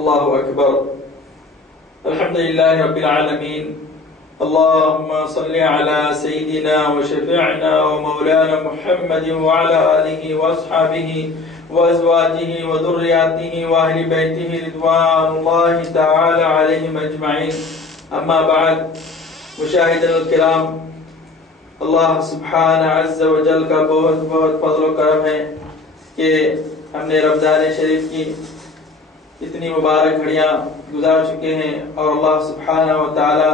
اللہ اکبر. الحمدللہ رب العالمین. اللهم صل على سيدنا وشفيعنا ومولانا محمد وعلى آله وأصحابه وأزواجه وذرياته وأهل بيته رضوان الله تعالى عليهم أجمعين. أما بعد، مشاہدین الکرام، اللہ سبحانہ عز و جل کا بہت بہت فضل و کرم ہے کہ ہم نے رمضان شریف کی اتنی مبارک گھڑیاں گزار چکے ہیں، اور اللہ سبحانہ و تعالی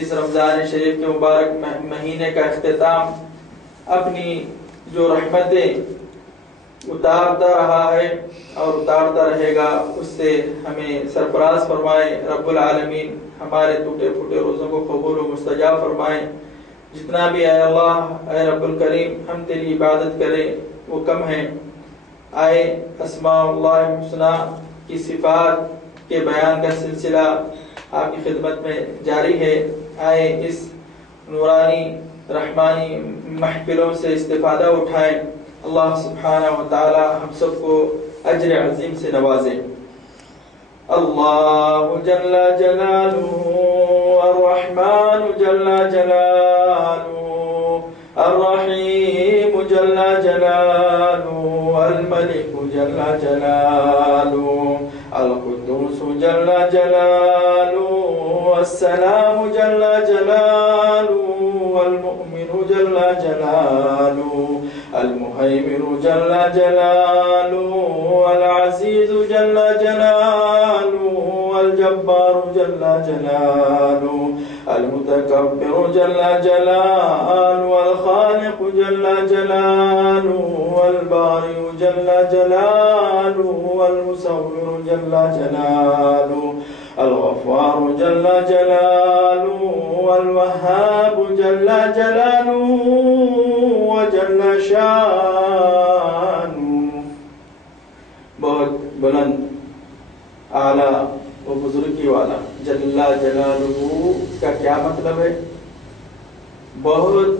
اس رمضان شریف کے مبارک مہینے کا اختتام اپنی جو رحمتیں اتارتا رہا ہے اور اتارتا رہے گا اس سے ہمیں سرفراز فرمائے. رب العالمین ہمارے ٹوٹے پھوٹے روزوں کو قبول و مستجاب فرمائے. جتنا بھی اے اللہ، اے رب الکریم ہم تیری عبادت کریں وہ کم ہے. آئے اسماء اللہ الحسنی کی صفات کے بیان کا سلسلہ آپ کی خدمت میں جاری ہے. آئے اس نورانی رحمانی محفلوں سے استفادہ اٹھائیں. اللہ سبحانہ و تعالی ہم سب کو اجر عظیم سے نوازے. اللہ جل جلالہ الرحمن جل جلالہ الرحیم جل جلالہ الملک جل جلالہ القدوس جل جلالہ السلام جل جلالہ المؤمن جل جلالہ المہیمن جل جلالہ العزیز جل جلالہ الجبار جل جلالہ المتکبر جل جلالہ الخالق جل جلالہ البارئ جل جلالہ المصور جل جلالہ الغفار جل جلالہ الوہاب جل جلالہ وجل شانہ. بہت بلند اعلیٰ و بزرگی والا جل جلالہ کا کیا مطلب ہے؟ بہت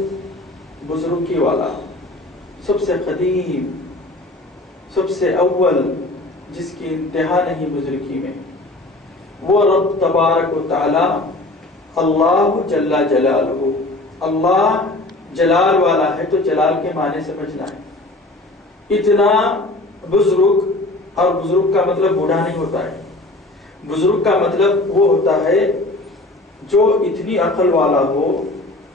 بزرگی والا، سب سے قدیم، سب سے اول، جس کی انتہا نہیں بزرگی میں، وہ رب تبارک و تعالی اللہ جل جلالہ. اللہ جلال والا ہے تو جلال کے معنی سمجھنا ہے. اتنا بزرگ، اور بزرگ کا مطلب بوڑھا نہیں ہوتا ہے. بزرگ کا مطلب وہ ہوتا ہے جو اتنی عقل والا ہو،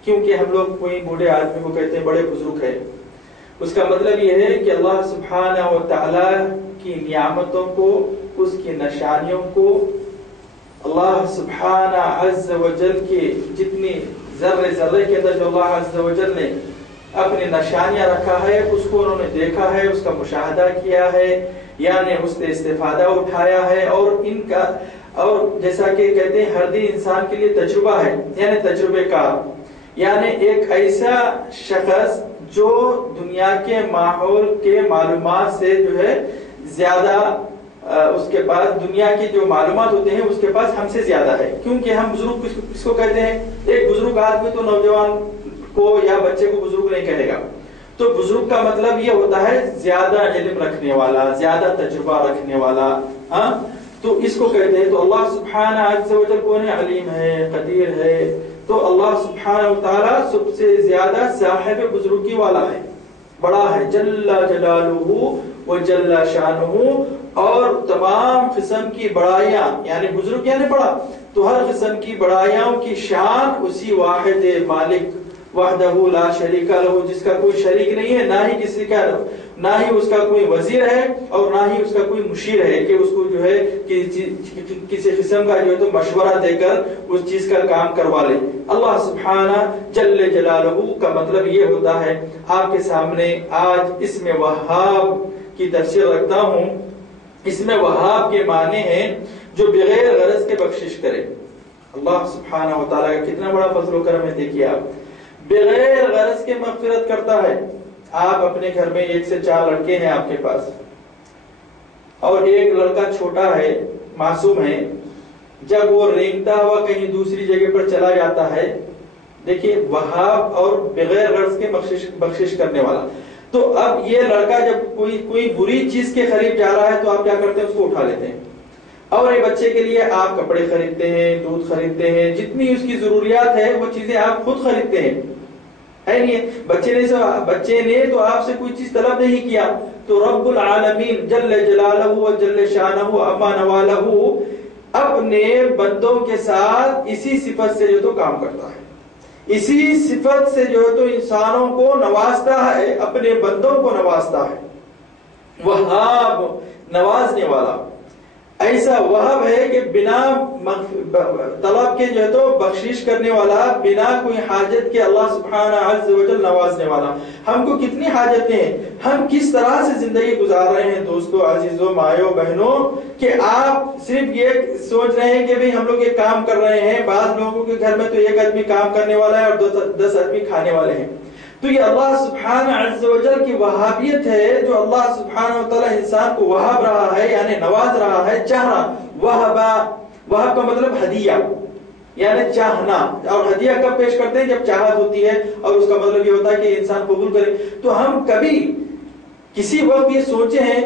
کیونکہ ہم لوگ کوئی بوڑھے آدمی کو کہتے ہیں بڑے بزرگ ہے. اس کا مطلب یہ ہے کہ اللہ سبحانہ و تعالی کی نعمتوں کو، اس کی نشانیوں کو، اللہ سبحانہ عز و جل کے جتنی ذرے ذرے کے اندر جو اللہ عز و جل نے اپنی نشانیاں رکھا ہے اس کو انہوں نے دیکھا ہے، اس کا مشاہدہ کیا ہے، یعنی اس سے استفادہ اٹھایا ہے. اور ان کا، اور جیسا کہ کہتے ہیں ہر دن انسان کے لیے تجربہ ہے، یعنی تجربے کار، یعنی ایک ایسا شخص جو دنیا کے ماحول کے معلومات سے جو ہے زیادہ، اس کے پاس دنیا کی جو معلومات ہوتے ہیں اس کے پاس ہم سے زیادہ ہے. کیونکہ ہم بزرگ کس کو کہتے ہیں؟ ایک بزرگ آدمی تو نوجوان کو یا بچے کو بزرگ نہیں کہے گا. تو بزرگ کا مطلب یہ ہوتا ہے زیادہ علم رکھنے والا، زیادہ تجربہ رکھنے والا. ہاں، تو اس کو کہتے ہیں. تو اللہ سبحانہ عز و جل کون ہے؟ علیم ہے، قدیر ہے. تو اللہ سبحانہ و تعالی سب سے زیادہ صاحب بزرگی والا ہے، بڑا ہے، جل جلالہ و جل شانہ. اور تمام قسم کی بڑائیاں، یعنی بزرگ یعنی بڑا، تو ہر قسم کی بڑائیوں کی شان اسی واحد مالک وحدہ لا شریک لہ، جس کا کوئی شریک نہیں ہے، نہ ہی کسی کا، نہ ہی اس کا کوئی وزیر ہے اور نہ ہی اس کا کوئی مشیر ہے کہ اس کو جو ہے کسی قسم کا جو ہے تو مشورہ دے کر اس چیز کا کام کروا لے. اللہ سبحانہ جل جلالہ کا مطلب یہ ہوتا ہے. آپ کے سامنے آج اسم وہاب کی تفسیر رکھتا ہوں. اس میں وہاب کے معنی ہیں جو بغیر غرض کے بخشش کرے. اللہ سبحانہ و تعالیٰ کا کتنا بڑا فضل و کرم ہے. دیکھیے آپ، بغیر غرض کے مغفرت کرتا ہے. آپ اپنے گھر میں 1 سے 4 لڑکے ہیں آپ کے پاس، اور ایک لڑکا چھوٹا ہے، معصوم ہے. جب وہ رینگتا ہوا کہیں دوسری جگہ پر چلا جاتا ہے، دیکھیے وہاب اور بغیر غرض کے بخشش کرنے والا. تو اب یہ لڑکا جب کوئی بری چیز کے قریب جا رہا ہے تو آپ کیا کرتے ہیں؟ اس کو اٹھا لیتے ہیں. اور یہ بچے کے لیے آپ کپڑے خریدتے ہیں، دودھ خریدتے ہیں، جتنی اس کی ضروریات ہے وہ چیزیں آپ خود خریدتے ہیں، ہے نہیں؟ بچے نے تو آپ سے کوئی چیز طلب نہیں کیا، تو رب العالمین جل جلالہ و جل شانہ اما نوالہ اپنے بندوں کے ساتھ اسی صفت سے جو تو کام کرتا ہے، اسی صفت سے جو ہے تو انسانوں کو نوازتا ہے، اپنے بندوں کو نوازتا ہے۔ وہاب، نوازنے والا، ایسا وہاب ہے کہ بنا طلب کے جو ہے تو بخشش کرنے والا، بنا کوئی حاجت کے اللہ سبحانہ عز و جل نوازنے والا۔ ہم کو کتنی حاجتیں ہیں، ہم کس طرح سے زندگی گزار رہے ہیں دوستو، عزیزوں، مائیوں، بہنوں، کہ آپ صرف یہ سوچ رہے ہیں کہ بھئی ہم لوگ یہ کام کر رہے ہیں۔ بعض لوگوں کے گھر میں تو ایک آدمی کام کرنے والا ہے اور 10 آدمی کھانے والے ہیں۔ تو یہ اللہ سبحانہ عز و جل کی وہابیت ہے، جو اللہ سبحانہ و تعالی انسان کو وہاب رہا ہے، یعنی نواز رہا ہے، چاہ رہا۔ وہاب کا مطلب ہدیہ، یعنی چاہنا، اور ہدیہ کب پیش کرتے ہیں؟ جب چاہت ہوتی ہے، اور اس کا مطلب یہ ہوتا ہے کہ انسان قبول کرے۔ تو ہم کبھی کسی وقت یہ سوچے ہیں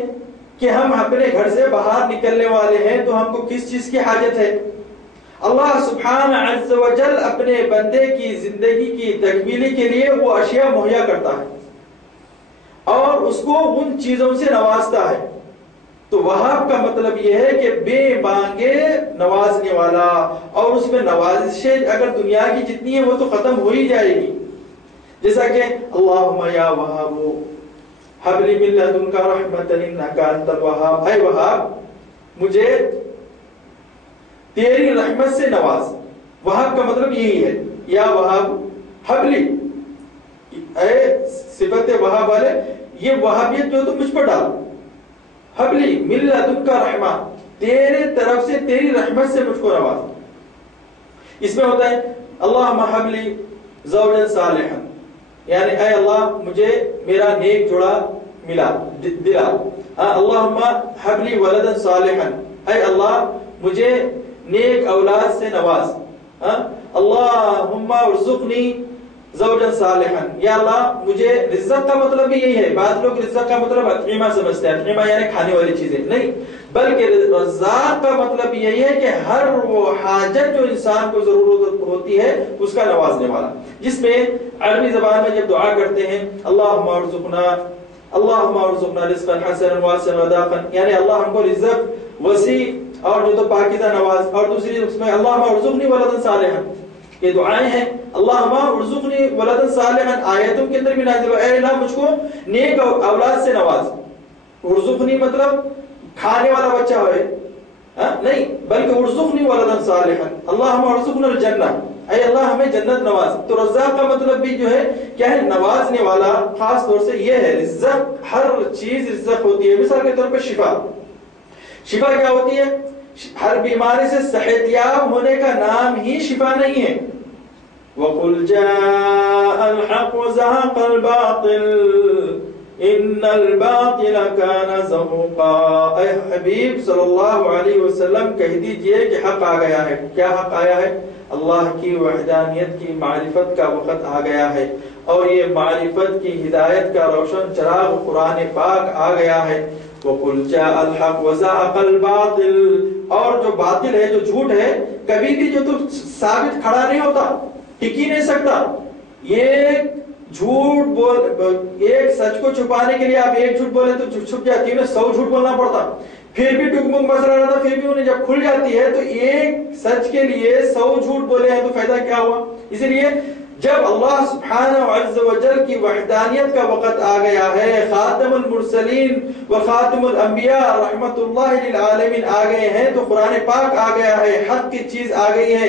کہ ہم اپنے گھر سے باہر نکلنے والے ہیں تو ہم کو کس چیز کی حاجت ہے؟ اللہ سبحانہ عز و جل اپنے بندے کی زندگی کی تکمیلی کے لیے وہ اشیاء مہیا کرتا ہے اور اس کو ان چیزوں سے نوازتا ہے۔ تو وہاب کا مطلب یہ ہے کہ بے مانگے نوازنے والا، اور اس میں نوازشیں اگر دنیا کی جتنی ہے وہ تو ختم ہو ہی جائے گی، جیسا کہ اللہم یا وہاب حب لی من لدنک رحمۃ انک انت الوہاب، اے وہاب مجھے تیری رحمت سے نواز۔ وہاب کا مطلب یہی ہے، یا وہاب حب لی، اے صفت وہاب والے یہ وہابیت جو تو مجھ پر ڈال، حب لی من لدنک رحمہ، تیرے طرف سے تیری رحمت سے مجھ کو نواز۔ اس میں ہوتا ہے اللہم حب لی زوجا صالحا، یعنی اے اللہ مجھے میرا نیک جوڑا ملا دلا۔ اللہم حب لی ولدا صالحا، اے اللہ مجھے نیک اولاد سے نواز۔ اللہم ارزقنی زوجا صالحا، یا اللہ مجھے، رزق کا مطلب بھی یہی ہے، بعض لوگ رزق کا مطلب اطعمہ سمجھتے ہیں، اطعمہ یعنی کھانے والی چیزیں، نہیں، بلکہ رزاق کا مطلب یہی ہے کہ ہر وہ حاجت جو انسان کو ضرورت ہوتی ہے اس کا نوازنے والا۔ جس میں عربی زبان میں جب دعا کرتے ہیں اللہم ارزقنا رزقا حسنا واسعا وضاقا، یعنی اللہ ہم کو رزق وسیع اور جو تو پاکیزہ نواز، اور دوسری اس میں اللہم ارزقنی ولدا صالحا، یہ دعائیں ہیں اللہم ارزقنی ولدا صالحا، آیتوں کے اندر بھی نازل ہوا، اے اللہ مجھ کو نیک اولاد سے نواز۔ ارزقنی مطلب کھانے والا بچہ ہوئے نہیں، بلکہ ارزقنی ولدا صالحا، اللہم ارزقنا الجنہ، اے اللہ ہمیں جنت نواز۔ تو رزاق کا مطلب بھی جو ہے کیا ہے؟ نوازنے والا۔ خاص طور سے یہ ہے رزق، ہر چیز رزق ہوتی ہے۔ مثال کے طور پہ شفا، شفا کیا ہوتی ہے؟ ہر بیماری سے صحت یاب ہونے کا نام ہی شفا نہیں ہے۔ وَقُلْ جَاءَ الْحَقُّ وَزَهَقَ الْبَاطِلُ إِنَّ الْبَاطِلَ كَانَ زَهُوقًا، اے حبیب صلی اللہ علیہ وسلم کہہ دیجئے کہ حق آ گیا ہے۔ کیا حق آیا ہے؟ اللہ کی وحدانیت کی معرفت کا وقت آ گیا ہے، اور یہ معرفت کی ہدایت کا روشن چراغ قرآن پاک آ گیا ہے۔ وَقُلْ جَاءَ الْحَقُّ وَزَهَقَ الْبَاطِلُ، اور جو باطل ہے، جو جھوٹ ہے، کبھی بھی جو تو ثابت کھڑا نہیں ہوتا، ٹک ہی نہیں سکتا۔ یہ جھوٹ بول، ایک سچ کو چھپانے کے لیے آپ ایک جھوٹ بولے تو چھپ جاتی ہے، 100 جھوٹ بولنا پڑتا، پھر بھی ٹکمک مسئلہ رہتا، پھر بھی انہیں جب کھل جاتی ہے تو ایک سچ کے لیے 100 جھوٹ بولے ہیں تو فائدہ کیا ہوا؟ اسی لیے جب اللہ سبحانہ عز و جل کی وحدانیت کا وقت آ گیا ہے، خاتم المرسلین و خاتم الانبیاء رحمت اللہ للعالمین آ گئے ہیں، تو قرآن پاک آ گیا ہے، حق کی چیز آ گئی ہے،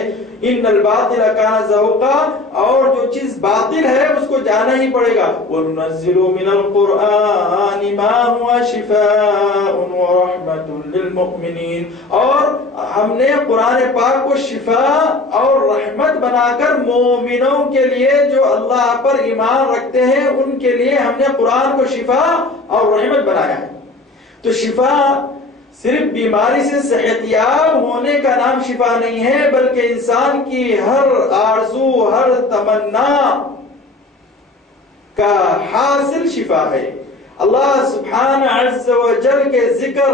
ان الباطل کان زہوقا، اور جو چیز باطل ہے اس کو جانا ہی پڑے گا۔ وَنُنَزِّلُ مِنَ الْقُرْآنِ مَا هُوَ شِفَاءٌ وَرَحْمَةٌ لِلْمُؤْمِنِينَ، اور ہم نے قرآن پاک کو شفا اور رحمت بنا کر مومنوں کے لیے جو اللہ پر ایمان رکھتے ہیں ان کے لیے ہم نے قرآن کو شفا اور رحمت بنایا ہے۔ تو شفا صرف بیماری سے صحت یاب ہونے کا نام شفا نہیں ہے، بلکہ انسان کی ہر آرزو، ہر تمنا کا حاصل شفا ہے۔ اللہ سبحانہ عز و جل کے ذکر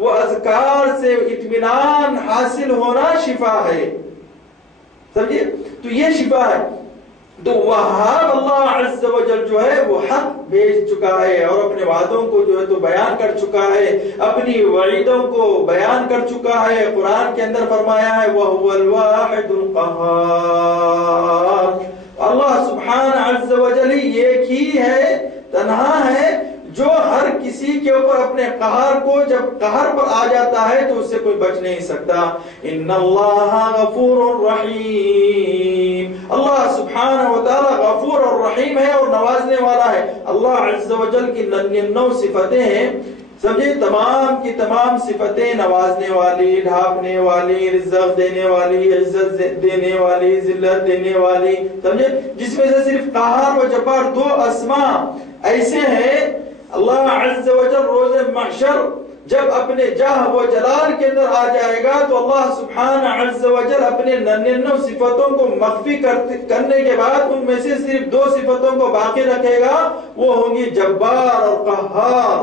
وہ اذکار سے اطمینان حاصل ہونا شفا ہے. سمجھے؟ تو یہ شفا ہے. تو وہاب اللہ عز و جل جو ہے وہ حق بھیج چکا ہے اور اپنے وعدوں کو جو ہے تو بیان کر چکا ہے، اپنی وعیدوں کو بیان کر چکا ہے. قرآن کے اندر فرمایا ہے وَهُوَ الْوَاحِدُ الْقَهَّارُ، اللہ سبحانہ عز و جل ایک ہی ہے، تنہا ہے، جو ہر کسی کے اوپر اپنے قہر کو جب قہر پر آ جاتا ہے تو اس سے کوئی بچ نہیں سکتا. ان اللہ غفور رحیم، اللہ سبحانہ و تعالی غفور اور رحیم ہے اور نوازنے والا ہے. اللہ عز و جل کی 99 صفتیں ہیں. سمجھے؟ تمام کی تمام صفتیں نوازنے والی، ڈھانپنے والی، رزق دینے والی، عزت دینے والی، ذلت دینے والی. سمجھے؟ جس میں سے صرف قہار و جبار 2 اسماء ایسے ہیں. اللہ عز و جل روز محشر جب اپنے جاہ و جلال کے اندر آ جائے گا تو اللہ سبحانہ عز و جل اپنے 99 صفتوں کو مخفی کرنے کے بعد ان میں سے صرف 2 صفتوں کو باقی رکھے گا. وہ ہوں گی جبار اور قہار.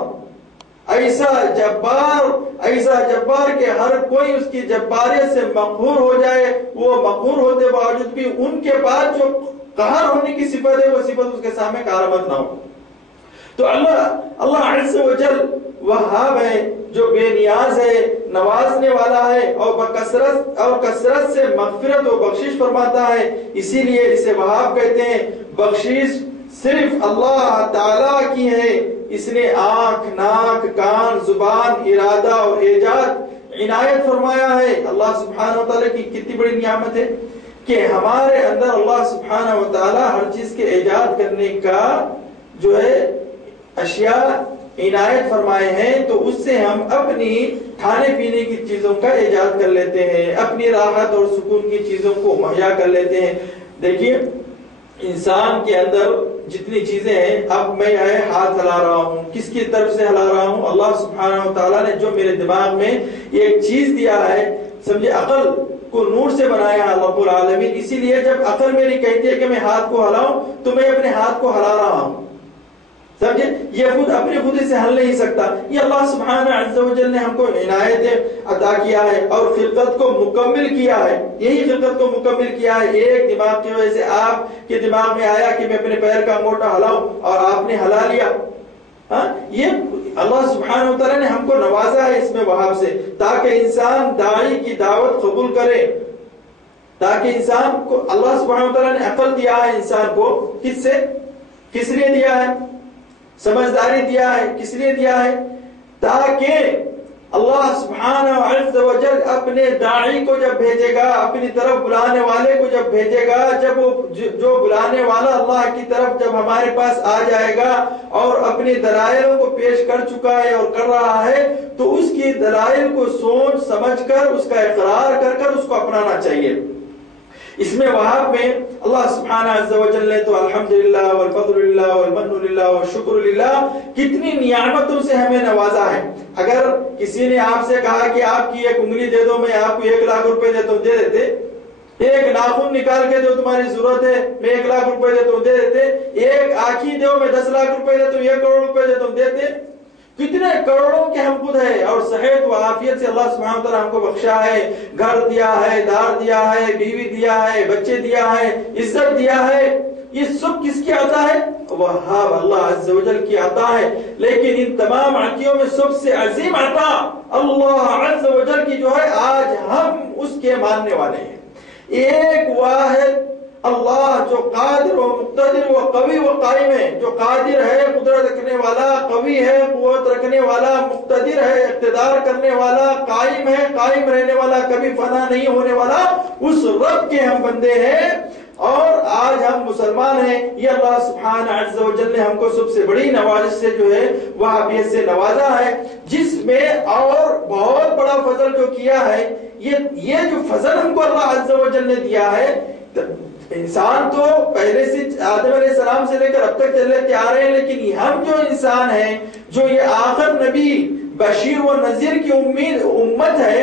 ایسا جبار کہ ہر کوئی اس کی جباریت سے مقہور ہو جائے. وہ مقہور ہوتے باوجود بھی ان کے بعد جو قہر ہونے کی صفت ہے وہ صفت اس کے سامنے کارآمد نہ ہو. تو اللہ عز و جل وہاب ہے، جو بے نیاز ہے، نوازنے والا ہے اور کثرت سے مغفرت و بخشش فرماتا ہے. اسی لیے اسے وہاب کہتے ہیں. بخشش صرف اللہ تعالی کی ہے. اس نے آنکھ، ناک، کان، زبان، ارادہ اور ایجاد عنایت فرمایا ہے. اللہ سبحانہ و تعالی کی کتنی بڑی نعمت ہے کہ ہمارے اندر اللہ سبحانہ و تعالی ہر چیز کے ایجاد کرنے کا جو ہے اشیاء عنایت فرمائے ہیں. تو اس سے ہم اپنی کھانے پینے کی چیزوں کا ایجاد کر لیتے ہیں، اپنی راحت اور سکون کی چیزوں کو مہیا کر لیتے ہیں. دیکھیے انسان کے اندر جتنی چیزیں ہیں، اب میں ہاتھ ہلا رہا ہوں، کس کی طرف سے ہلا رہا ہوں؟ اللہ سبحانہ و تعالیٰ نے جو میرے دماغ میں ایک چیز دیا ہے، سمجھے، عقل کو نور سے بنایا ہے رب العالمین. اسی لیے جب عقل میری کہتی ہے کہ میں ہاتھ کو ہلاؤں تو میں اپنے ہاتھ کو ہلا رہا ہوں. سمجھے؟ یہ خود اپنے خود سے ہل نہیں سکتا. یہ اللہ سبحانہ عز و جل نے ہم کو عنایت عطا کیا ہے اور خلقت کو مکمل کیا ہے. یہی خلقت کو مکمل کیا ہے. ایک دماغ کی وجہ سے آپ کے دماغ میں آیا کہ میں اپنے پیر کا انگوٹا ہلاؤں اور آپ نے ہلا لیا. یہ اللہ سبحانہ و تعالیٰ نے ہم کو نوازا ہے اس میں وہاب سے، تاکہ انسان داعی کی دعوت قبول کرے. تاکہ انسان کو اللہ سبحانہ و تعالیٰ نے عقل دیا ہے انسان کو. کس لیے دیا ہے؟ سمجھداری دیا ہے. کس لیے دیا ہے؟ تاکہ اللہ سبحانہ عز و جل اپنے داعی کو جب بھیجے گا، اپنی طرف بلانے والے کو جب بھیجے گا، جب وہ جو بلانے والا اللہ کی طرف جب ہمارے پاس آ جائے گا اور اپنے دلائلوں کو پیش کر چکا ہے اور کر رہا ہے، تو اس کی دلائل کو سوچ سمجھ کر اس کا اقرار کر اس کو اپنانا چاہیے. اس میں وہاب میں اللہ سبحانہ عز و جل نے تو الحمدللہ والفضل للہ والمن للہ والشکر للہ کتنی نعمتوں سے ہمیں نوازا ہے. اگر کسی نے آپ سے کہا کہ آپ کی ایک انگلی دے دو، میں آپ کو 1 لاکھ روپے دیتا ہوں، دے دیتے. ایک ناخن نکال کے جو تمہاری ضرورت ہے میں 1 لاکھ روپے دیتا ہوں، دے دیتے. ایک آنکھی دو، میں 10 لاکھ روپے دیتا ہوں، 1 کروڑ روپے دیتا ہوں، دیتے. کتنے کروڑوں کے ہم خود ہیں اور صحت و عافیت سے اللہ سبحانہ وتعالی ہم کو بخشا ہے. گھر دیا ہے، دار دیا ہے، بیوی دیا ہے، بچے دیا ہے، عزت دیا ہے. یہ سب کس کی عطا ہے؟ وہاب اللہ عز و جل کی عطا ہے. لیکن ان تمام عطیوں میں سب سے عظیم عطا اللہ عز و جل کی جو ہے، آج ہم اس کے ماننے والے ہیں. ایک واحد اللہ جو قادر و مقتدر و قوی و قائم ہے، جو قادر ہے، قدرت رکھنے والا، قوی ہے، قوت رکھنے والا، مقتدر ہے، اقتدار کرنے والا، قائم ہے، قائم رہنے والا، کبھی فنا نہیں ہونے والا، اس رب کے ہم بندے ہیں. اور آج ہم مسلمان ہیں. یہ اللہ سبحانہ عز و جل نے ہم کو سب سے بڑی نوازش سے جو ہے وہابیت سے نوازا ہے، جس میں اور بہت بڑا فضل جو کیا ہے. یہ جو فضل ہم کو اللہ عز و جل نے دیا ہے، انسان تو پہلے سے آدم علیہ السلام سے لے کر اب تک چلتے آ رہے ہیں، لیکن ہم جو انسان ہیں، جو یہ آخر نبی بشیر و نذیر کی امت ہے،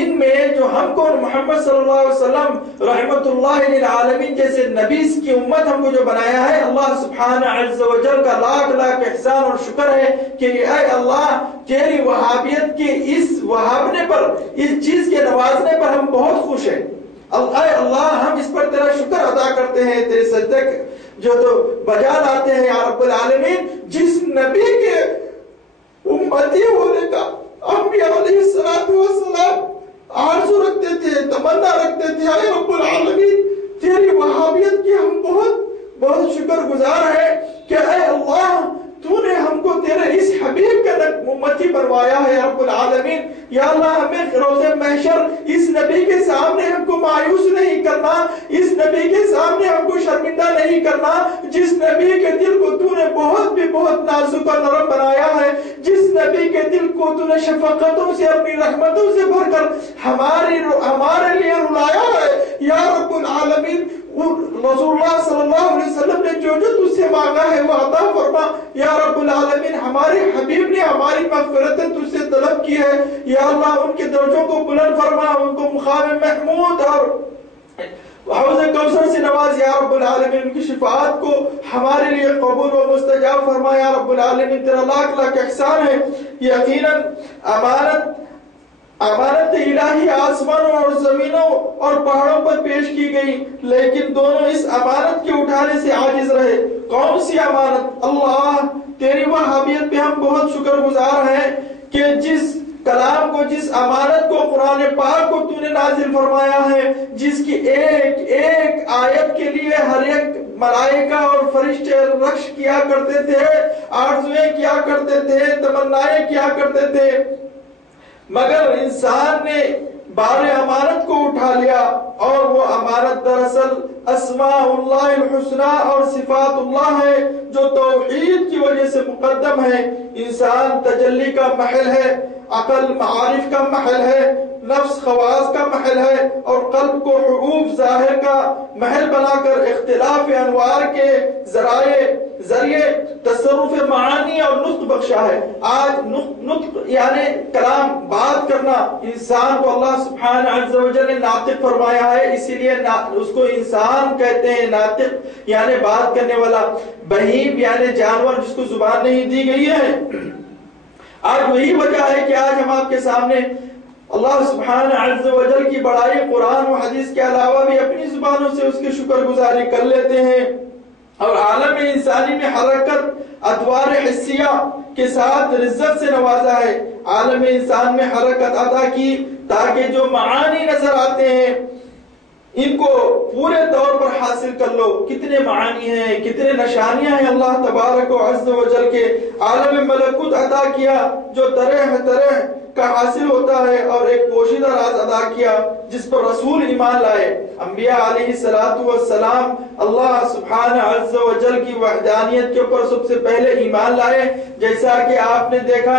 ان میں جو ہم کو محمد صلی اللہ علیہ وسلم رحمت اللہ للعالمین جیسے نبی کی امت ہم کو جو بنایا ہے، اللہ سبحانہ عز و جل کا لاکھ لاکھ احسان اور شکر ہے کہ اے اللہ تیری وہابیت کے اس وہابنے پر، اس چیز کے نوازنے پر ہم بہت خوش ہیں۔ اے اللہ ہم اس پر تیرا شکر ادا کرتے ہیں، تیرے سجدے جو تو بجا لاتے ہیں یا رب العالمین، جس نبی کے امتی ہونے کا انبیاء علیہ السلام آرزو رکھتے تھے، تمنا رکھتے تھے۔ اے رب العالمین تیری وہابیت کی ہم بہت بہت شکر گزار ہیں کہ اے اللہ تو نے ہم کو تیرے اس حبیب کا امتی بنوایا ہے یا رب العالمین۔ یا اللہ ہمیں روز محشر اس نبی کے سامنے ہم کو مایوس نہیں کرنا، اس نبی کے سامنے ہم کو شرمندہ نہیں کرنا، جس نبی کے دل کو تو نے بہت نازک اور نرم بنایا ہے، جس نبی کے دل کو تو نے شفقتوں سے اپنی رحمتوں سے بھر کر ہمارے لیے رلایا ہے یا رب العالمین۔ رسول اللہ صلی اللہ علیہ وسلم نے جو تجھ سے مانگا ہے وہ عطا فرما یا رب العالمین۔ ہمارے حبیب نے ہماری مغفرتیں تجھ سے طلب کی ہے یا اللہ، ان کے درجوں کو بلند فرما، ان کو مقام محمود اور حوض کوثر سے نواز یا رب العالمین، ان کی شفاعت کو ہمارے لیے قبول و مستجاب فرما یا رب العالمین۔ تیرا لاکھ لاکھ احسان ہے۔ یقیناً امانت الہی آسمانوں اور زمینوں اور پہاڑوں پر پیش کی گئی، لیکن دونوں اس امانت کے اٹھانے سے عاجز رہے۔ کون سی امانت؟ اللہ تیری وہابیت پہ ہم بہت شکر گزار ہیں کہ جس کلام کو، جس امانت کو، قرآن پاک کو تو نے نازل فرمایا ہے، جس کی ایک ایک آیت کے لیے ہر ایک ملائکہ اور فرشتے رقص کیا کرتے تھے، آرزویں کیا کرتے تھے، تمنائیں کیا کرتے تھے، مگر انسان نے بار امانت کو اٹھا لیا، اور وہ امانت دراصل اسماء اللہ الحسنى اور صفات اللہ ہے جو توحید کی وجہ سے مقدم ہے۔ انسان تجلی کا محل ہے، عقل معارف کا محل ہے، نفس خواص کا محل ہے، اور قلب کو حروف ظاہر کا محل بنا کر اختلاف انوار کے ذریعے تصرف معانی اور نطق بخشا ہے۔ آج نطق یعنی کلام، بات کرنا، انسان کو اللہ سبحانہ عز و جل نے ناطق فرمایا ہے، اسی لیے اس کو انسان کہتے ہیں۔ ناطق یعنی بات کرنے والا، بہیم یعنی جانور جس کو زبان نہیں دی گئی ہے۔ آج وہی وجہ ہے کہ آج ہم آپ کے سامنے اللہ سبحانہ عز و جل کی بڑائی قرآن و حدیث کے علاوہ بھی اپنی زبانوں سے اس کی شکر گزاری کر لیتے ہیں، اور عالم انسانی میں حرکت ادوار حسیہ کے ساتھ رزق سے نوازا ہے۔ عالم انسان میں حرکت عطا کی تاکہ جو معانی نظر آتے ہیں ان کو پورے طور پر حاصل کر لو۔ کتنے معانی ہیں، کتنے نشانیاں ہیں اللہ تبارک و عز و جل کے۔ عالم ملکوت عطا کیا جو طرح طرح کا حاصل ہوتا ہے، اور ایک پوشیدہ راز ادا کیا جس پر رسول ایمان لائے۔ انبیاء علیہ السلام اللہ سبحانہ عز و جل کی وحدانیت کے اوپر سب سے پہلے ایمان لائے، جیسا کہ آپ نے دیکھا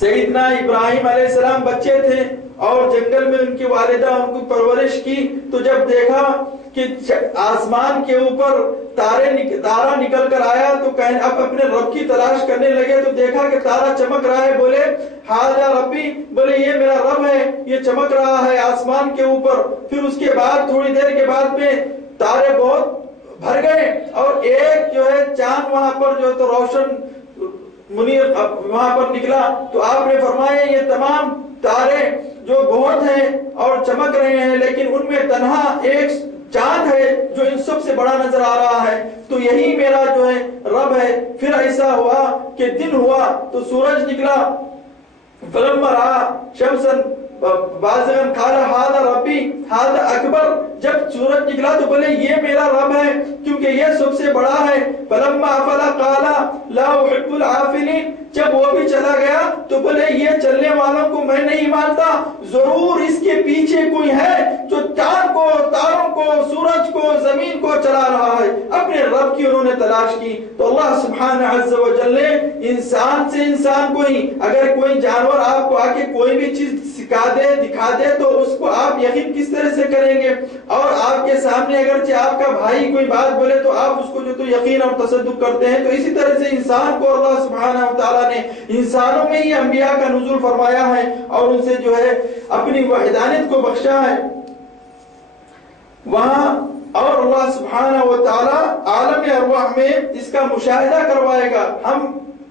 سیدنا ابراہیم علیہ السلام بچے تھے اور جنگل میں ان کی والدہ ان کی پرورش کی، تو جب دیکھا کہ آسمان کے اوپر تارا نکل کر آیا تو اب اپنے رب کی تلاش کرنے لگے، تو دیکھا کہ تارا چمک رہا ہے، بولے ہاذا ربی، بولے یہ میرا رب ہے، یہ چمک رہا ہے آسمان کے اوپر۔ پھر اس کے بعد تھوڑی دیر کے بعد میں تارے بہت بھر گئے، اور ایک جو ہے چاند وہاں پر جو تو روشن منیر وہاں پر نکلا، تو آپ نے فرمایا یہ تمام تارے جو بہت ہیں اور چمک رہے ہیں، لیکن ان میں تنہا ایک چاند ہے جو ان سب سے بڑا نظر آ رہا ہے، تو یہی میرا جو ہے رب ہے۔ پھر ایسا ہوا کہ دن ہوا تو سورج نکلا، فلما رأى شمسا بازغا قال هذا ربی هذا اکبر، جب سورج نکلا تو بولے یہ میرا رب ہے کیونکہ یہ سب سے بڑا ہے۔ فلما افل قال لا احب العافلین، جب وہ بھی چلا گیا تو بولے یہ چلنے والوں کو میں نہیں مانتا، ضرور اس کے پیچھے کوئی ہے جو چاند کو، تاروں کو، سورج کو، زمین کو چلا رہا ہے۔ اپنے رب کی انہوں نے تلاش کی، تو اللہ سبحانہ عز و جل نے انسان سے انسان کو ہی، اگر کوئی جانور آپ کو آ کے کوئی بھی چیز سکھا دے، دکھا دے، تو اس کو آپ یقین کس طرح سے کریں گے؟ اور آپ کے سامنے اگرچہ آپ کا بھائی کوئی بات بولے تو آپ اس کو جو تو یقین اور تصدق کرتے ہیں، تو اسی طرح سے انسان کو اللہ سبحانہ و تعالیٰ نے انسانوں میں ہی انبیاء کا نزول فرمایا ہے۔ اور ان سے جو ہے اپنی وحدانیت کو بخشا ہے وہاں، اور اللہ سبحانہ و تعالی عالم ارواح میں اس کا مشاہدہ کروائے گا۔ ہم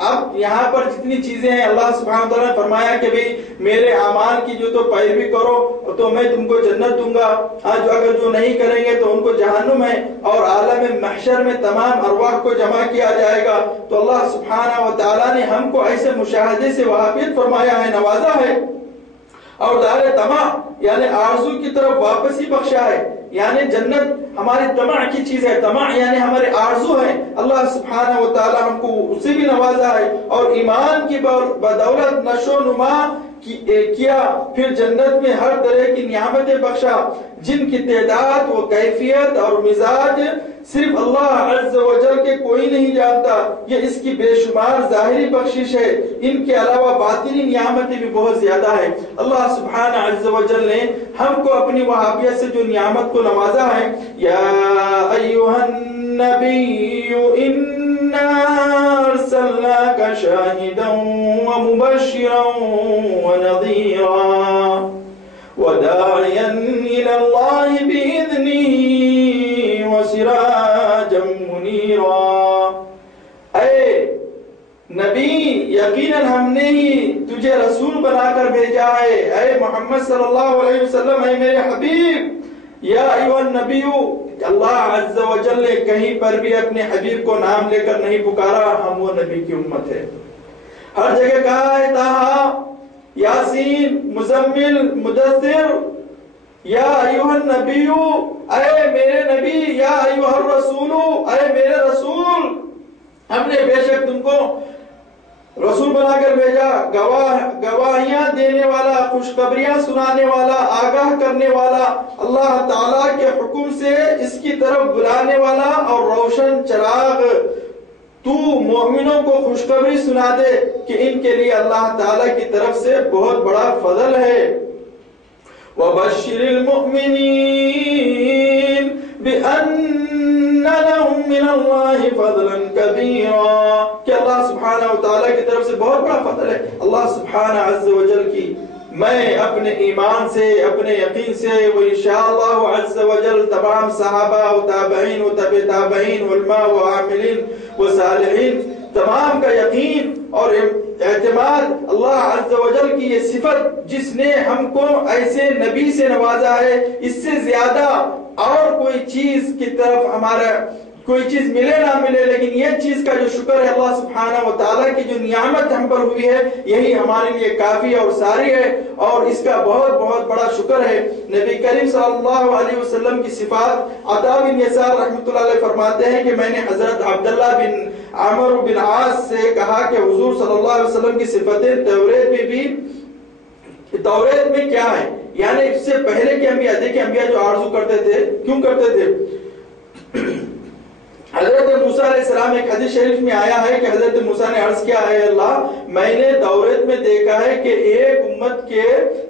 اب یہاں پر جتنی چیزیں ہیں اللہ سبحانہ و تعالیٰ نے فرمایا کہ بھئی میرے اعمال کی جو تو پیروی کرو تو میں تم کو جنت دوں گا، اگر جو نہیں کریں گے تو ان کو جہنم ہے، اور عالم محشر میں تمام ارواح کو جمع کیا جائے گا۔ تو اللہ سبحانہ و تعالیٰ نے ہم کو ایسے مشاہدے سے وہابیت فرمایا ہے، نوازا ہے، اور دار طمع یعنی آرزو کی طرف واپس ہی بخشا ہے۔ یعنی جنت ہماری طمع کی چیز ہے، طمع یعنی ہمارے آرزو ہے، اللہ سبحانہ و تعالی ہم کو اسے بھی نوازا ہے، اور ایمان کی بدولت نشو و نما کیا، پھر جنت میں ہر طرح کی نعمتیں بخشا جن کی تعداد و کیفیت اور مزاج صرف اللہ عز و جل کے کوئی نہیں جانتا، یہ اس کی بے شمار ظاہری بخشش ہے، ان کے علاوہ باطنی نعمتیں بھی بہت زیادہ ہے۔ اللہ سبحانہ عز و جل نے ہم کو اپنی وہابیت سے جو نعمت کو نوازا ہے، یا ایھا النبی انا ارسلناک شاہدا ومبشرا ونذیرا وداعیا الی اللہ بإذنہ وسراجا منیرا۔ اے نبی، یقیناً ہم نے ہی تجھے رسول بنا کر بھیجا ہے، اے محمد صلی اللہ علیہ وسلم، اے میرے حبیب۔ یا ایھا النبی، اللہ عز و جل نے کہیں پر بھی اپنے حبیب کو نام لے کر نہیں پکارا، ہم وہ نبی کی امت ہے۔ ہر جگہ کہا ہے طٰہٰ، یاسین، مزمل، مدثر، یا ایھا النبی، اے میرے نبی، یا ایھا الرسول، اے میرے رسول، ہم نے بے شک تم کو رسول بنا کر بھیجا، گواہیاں دینے والا، خوشخبریاں سنانے والا، آگاہ کرنے والا، اللہ تعالیٰ کے حکم سے اس کی طرف بلانے والا، اور روشن چراغ۔ تو مومنوں کو خوشخبری سنا دے کہ ان کے لیے اللہ تعالیٰ کی طرف سے بہت بڑا فضل ہے۔ وَبَشِّرِ الْمُؤْمِنِينَ بِأَنَّ لَهُم مِّنَ اللَّهِ فَضْلًا كَبِيرًا، کہ اللہ سبحانہ و تعالیٰ کی طرف سے بہت بڑا فضل ہے اللہ سبحانہ عز و جل کی۔ میں اپنے ایمان سے، اپنے یقین سے، وہ انشاءاللہ عز و جل تمام صحابہ و تابعین و تبع تابعین، علماء و عاملین و صالحین، تمام کا یقین اور اعتماد اللہ عز و جل کی یہ صفت، جس نے ہم کو ایسے نبی سے نوازا ہے، اس سے زیادہ اور کوئی چیز کی طرف ہمارا کوئی چیز ملے نہ ملے، لیکن یہ چیز کا جو شکر ہے اللہ سبحانہ و تعالیٰ کی جو نعمت ہم پر ہوئی ہے، یہی ہمارے لیے کافی اور ساری ہے، اور اس کا بہت بہت بڑا شکر ہے۔ نبی کریم صلی اللہ علیہ وسلم کی صفات، عطا بن یسار رحمۃ اللہ علیہ فرماتے ہیں کہ میں نے حضرت عبداللہ بن عمرو بن عاص سے کہا کہ حضور صلی اللہ علیہ وسلم کی صفتیں توریت میں بھی، توریت میں کیا ہے؟ یعنی اس سے پہلے کے انبیاء، دیکھیں انبیاء جو آرزو کرتے تھے، کیوں کرتے تھے؟ حضرت موسیٰ علیہ السلام، ایک حدیث شریف میں آیا ہے کہ حضرت موسیٰ نے عرض کیا، اے اللہ، میں نے توریت میں دیکھا ہے کہ ایک امت کے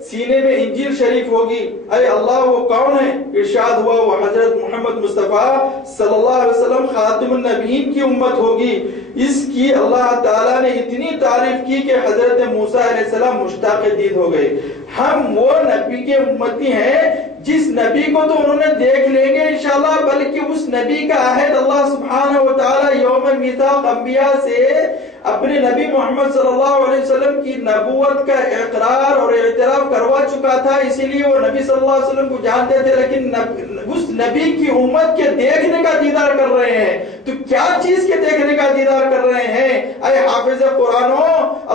سینے میں انجیل شریف ہوگی، اے اللہ وہ کون ہے؟ ارشاد ہوا وہ حضرت محمد مصطفیٰ صلی اللہ علیہ وسلم خاتم النبیین کی امت ہوگی۔ اس کی اللہ تعالیٰ نے اتنی تعریف کی کہ حضرت موسیٰ علیہ السلام مشتاق دید ہو گئے۔ ہم وہ نبی کے امتی ہیں جس نبی کو تو انہوں نے دیکھ لیں گے انشاءاللہ، بلکہ اس نبی کا عہد اللہ سبحانہ و تعالی یوم میثاق انبیاء سے اپنے نبی محمد صلی اللہ علیہ وسلم کی نبوت کا اقرار اور اعتراف کروا چکا تھا، اسی لیے وہ نبی صلی اللہ علیہ وسلم کو جانتے تھے، لیکن اس نبی کی امت کے دیکھنے کا دیدار کر رہے ہیں۔ تو کیا چیز کے دیکھنے کا دیدار کر رہے ہیں؟ اے حافظ قرآنو،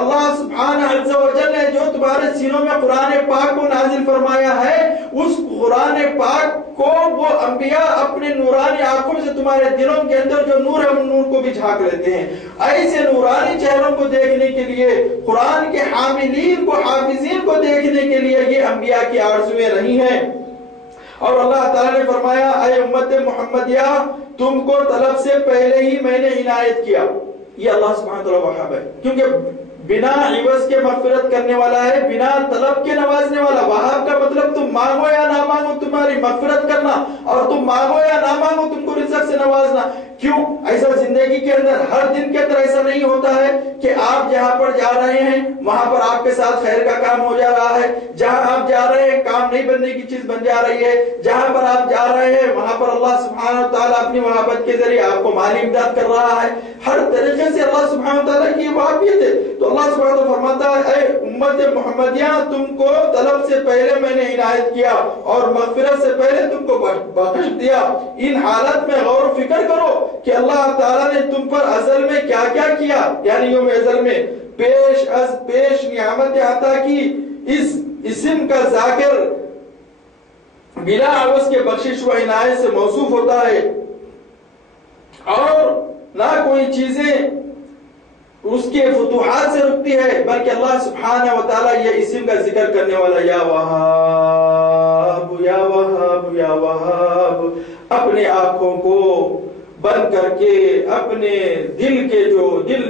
اللہ سبحانہ عز و جل نے جو تمہارے سینوں میں قرآن پاک کو نازل فرمایا ہے، اس قرآن پاک کو وہ انبیاء اپنے نورانی آنکھوں سے تمہارے دلوں کے اندر جو نور ہے ان نور کو بھی جھانک لیتے ہیں۔ ایسے نورانی چہروں کو دیکھنے کے لیے، قرآن کے حاملین کو، حافظین کو دیکھنے کے لیے یہ انبیاء کی آرزویں رہی ہیں۔ اور اللہ تعالیٰ نے فرمایا، اے امت محمدیہ، تم کو طلب سے پہلے ہی میں نے عنایت کیا۔ یہ اللہ سبحانہ وتعالی وہاب ہے، کیونکہ بنا عوض کے مغفرت کرنے والا ہے، بنا طلب کے نوازنے والا۔ وہاب کا مطلب تم مانگو یا نہ مانگو تمہاری مغفرت کرنا، اور تم مانگو یا نہ مانگو تم کو رزق سے نوازنا۔ کیوں ایسا زندگی کے اندر ہر دن کے اندر ایسا نہیں ہوتا ہے کہ آپ جہاں پر جا رہے ہیں وہاں پر آپ کے ساتھ خیر کا کام ہو جا رہا ہے، جہاں آپ جا رہے ہیں کام نہیں بننے کی چیز بن جا رہی ہے، جہاں پر آپ جا رہے ہیں وہاں پر اللہ سبحانہ وتعالیٰ اپنی وہابت کے ذریعے آپ کو مالی امداد کر رہا ہے۔ ہر طریقے سے اللہ سبحانہ وتعالیٰ کی وہابیت ہے۔ تو اللہ سبحانہ وتعالیٰ فرماتا ہے اے امت محمدیہ، تم کو طلب سے پہلے میں نے عنایت کیا اور مغفرت سے پہلے تم کو بخش دیا۔ ان حالت میں غور و فکر کرو کہ اللہ تعالیٰ نے تم پر ازل میں کیا کیا کیا، یعنی یوم ازل میں پیش از پیش نعمت عطا کی۔ اس اسم کا ذاکر بلا عوض کے بخشش و عنایت سے موصوف ہوتا ہے، اور نہ کوئی چیزیں اس کے فتوحات سے رکتی ہے، بلکہ اللہ سبحانہ وتعالیٰ یہ اسم کا ذکر کرنے والا یا وہاب یا وہاب یا وہاب اپنے آنکھوں کو بند کر کے اپنے دل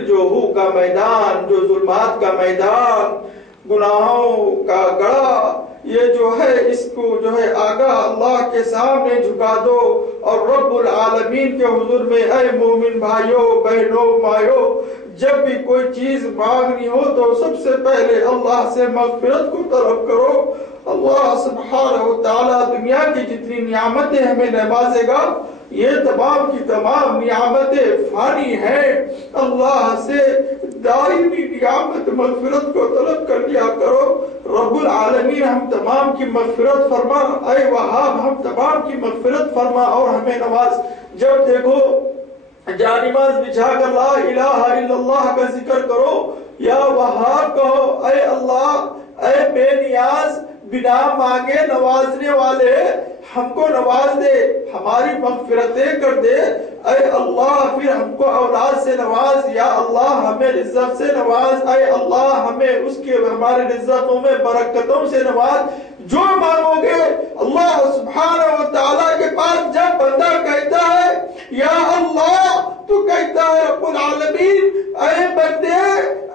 جو ہو کا میدان، جو ظلمات کا میدان، گناہوں کا گڑھا، یہ جو ہے اس کو جو ہے آگاہ اللہ کے سامنے جھکا دو، اور رب العالمین کے حضور میں اے مومن بھائیوں بہنوں مائیوں، جب بھی کوئی چیز مانگنی ہو تو سب سے پہلے اللہ سے مغفرت کو طلب کرو۔ اللہ سبحانہ وتعالیٰ دنیا کی جتنی نعمتیں ہمیں نوازے گا یہ تمام کی تمام نعمتیں فانی ہیں۔ اللہ سے دائمی نعمت مغفرت کو طلب کر لیا کرو۔ رب العالمین ہم تمام کی مغفرت فرما، اے وہاب ہم تمام کی مغفرت فرما اور ہمیں نواز۔ جب دیکھو جانماز بچھا کر لا الہ الا اللہ کا ذکر کرو، یا وہاب کہو، اے اللہ اے بے نیاز بنا مانگے نوازنے والے ہم کو نواز دے، ہماری مغفرتیں کر دے، اے اللہ پھر ہم کو اولاد سے نواز، یا اللہ ہمیں رزق سے نواز، اے اللہ ہمیں اس کے ہمارے رزقوں میں برکتوں سے نواز۔ جو مانگو گے اللہ سبحانہ وتعالیٰ کے پاس جب بندہ کہتا ہے یا اللہ، تو کہتا ہے رب العالمین اے بندے،